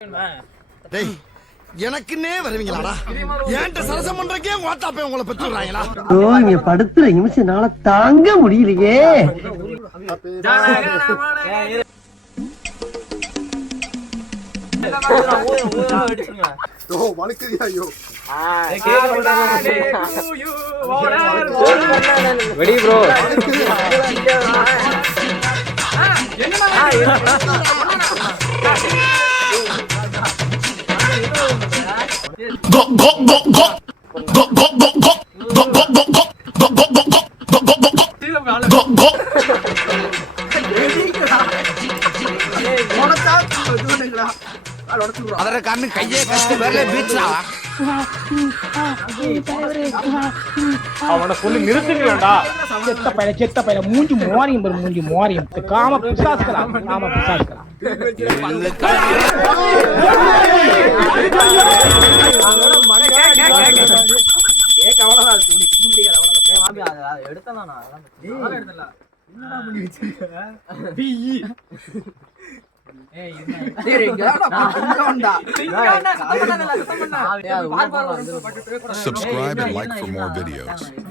டேய் எனக்குன்னே வருவீங்களாடா ஏன்ட்ட சரசம் பண்றக்கே வாட்டாப்பே உங்களை பெற்றுறாங்களா ஓ நீங்க படுத்துற நிமிஷம்னால தாங்க முடியலையே ஓ வணக்கறியா ஐயோ வெடி bro go go go go go go go go go go go go go go go அதர கண்ணு கையே கஷ்ட வரல பீச்ரா அவனை சொல்லி நிறுத்துங்களா செத்த பையல மூஞ்சி மோரியம் காம பிசாசுகளா Subscribe and like for more videos.